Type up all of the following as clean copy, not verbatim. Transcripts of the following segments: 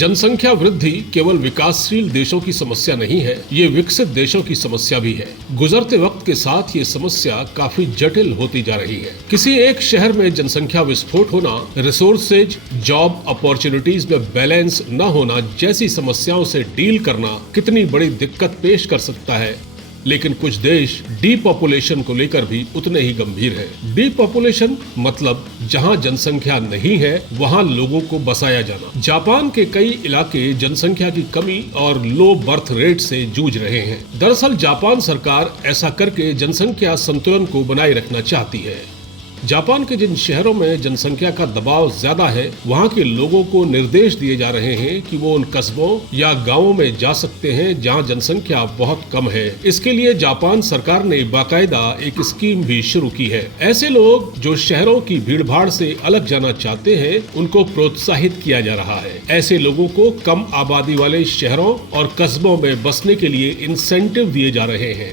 जनसंख्या वृद्धि केवल विकासशील देशों की समस्या नहीं है, ये विकसित देशों की समस्या भी है। गुजरते वक्त के साथ ये समस्या काफी जटिल होती जा रही है। किसी एक शहर में जनसंख्या विस्फोट होना, रिसोर्सेज, जॉब अपॉर्चुनिटीज में बैलेंस न होना जैसी समस्याओं से डील करना कितनी बड़ी दिक्कत पेश कर सकता है। लेकिन कुछ देश डीपॉपुलेशन को लेकर भी उतने ही गंभीर हैं। डीपॉपुलेशन मतलब जहां जनसंख्या नहीं है वहां लोगों को बसाया जाना। जापान के कई इलाके जनसंख्या की कमी और लो बर्थ रेट से जूझ रहे हैं। दरअसल जापान सरकार ऐसा करके जनसंख्या संतुलन को बनाए रखना चाहती है। जापान के जिन शहरों में जनसंख्या का दबाव ज्यादा है, वहाँ के लोगों को निर्देश दिए जा रहे हैं कि वो उन कस्बों या गांवों में जा सकते हैं जहाँ जनसंख्या बहुत कम है। इसके लिए जापान सरकार ने बाकायदा एक स्कीम भी शुरू की है। ऐसे लोग जो शहरों की भीड़भाड़ से अलग जाना चाहते हैं, उनको प्रोत्साहित किया जा रहा है। ऐसे लोगों को कम आबादी वाले शहरों और कस्बों में बसने के लिए इंसेंटिव दिए जा रहे हैं।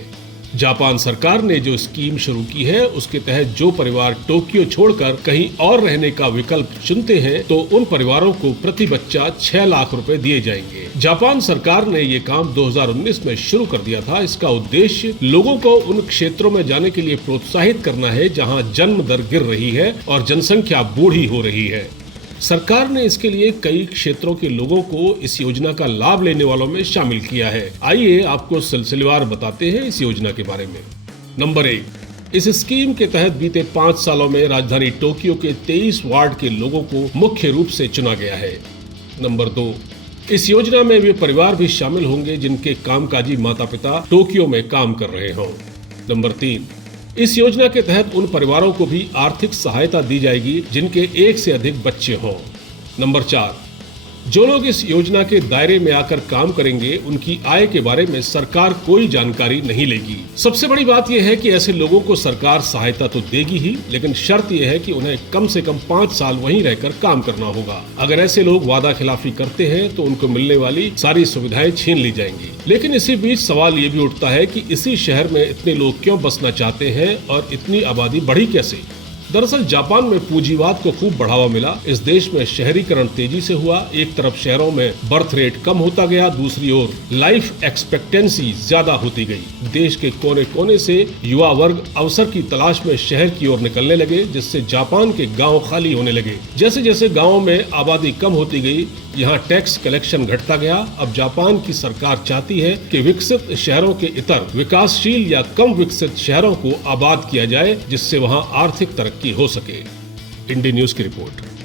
जापान सरकार ने जो स्कीम शुरू की है, उसके तहत जो परिवार टोक्यो छोड़कर कहीं और रहने का विकल्प चुनते हैं, तो उन परिवारों को प्रति बच्चा 6 लाख रुपए दिए जाएंगे। जापान सरकार ने ये काम 2019 में शुरू कर दिया था। इसका उद्देश्य लोगों को उन क्षेत्रों में जाने के लिए प्रोत्साहित करना है जहां जन्म दर गिर रही है और जनसंख्या बूढ़ी हो रही है। सरकार ने इसके लिए कई क्षेत्रों के लोगों को इस योजना का लाभ लेने वालों में शामिल किया है। आइए आपको सिलसिलेवार बताते हैं इस योजना के बारे में। नंबर 1, इस स्कीम के तहत बीते 5 सालों में राजधानी टोक्यो के 23 वार्ड के लोगों को मुख्य रूप से चुना गया है। नंबर 2, इस योजना में वे परिवार भी शामिल होंगे जिनके कामकाजी माता पिता टोक्यो में काम कर रहे हों। नंबर 3, इस योजना के तहत उन परिवारों को भी आर्थिक सहायता दी जाएगी जिनके एक से अधिक बच्चे हों। नंबर 4, जो लोग इस योजना के दायरे में आकर काम करेंगे, उनकी आय के बारे में सरकार कोई जानकारी नहीं लेगी। सबसे बड़ी बात यह है कि ऐसे लोगों को सरकार सहायता तो देगी ही, लेकिन शर्त यह है कि उन्हें कम से कम 5 साल वहीं रहकर काम करना होगा। अगर ऐसे लोग वादा खिलाफी करते हैं तो उनको मिलने वाली सारी सुविधाएं छीन ली जाएंगी। लेकिन इसी बीच सवाल ये भी उठता है कि इसी शहर में इतने लोग क्यों बसना चाहते हैं और इतनी आबादी बढ़ी कैसे? दरअसल जापान में पूंजीवाद को खूब बढ़ावा मिला। इस देश में शहरीकरण तेजी से हुआ। एक तरफ शहरों में बर्थ रेट कम होता गया, दूसरी ओर लाइफ एक्सपेक्टेंसी ज्यादा होती गई। देश के कोने कोने से युवा वर्ग अवसर की तलाश में शहर की ओर निकलने लगे, जिससे जापान के गांव खाली होने लगे। जैसे जैसे गांवों में आबादी कम होती गई, यहाँ टैक्स कलेक्शन घटता गया। अब जापान की सरकार चाहती है कि विकसित शहरों के इतर विकासशील या कम विकसित शहरों को आबाद किया जाए, जिससे वहाँ आर्थिक तरक्की हो सके। इंडिया न्यूज की रिपोर्ट।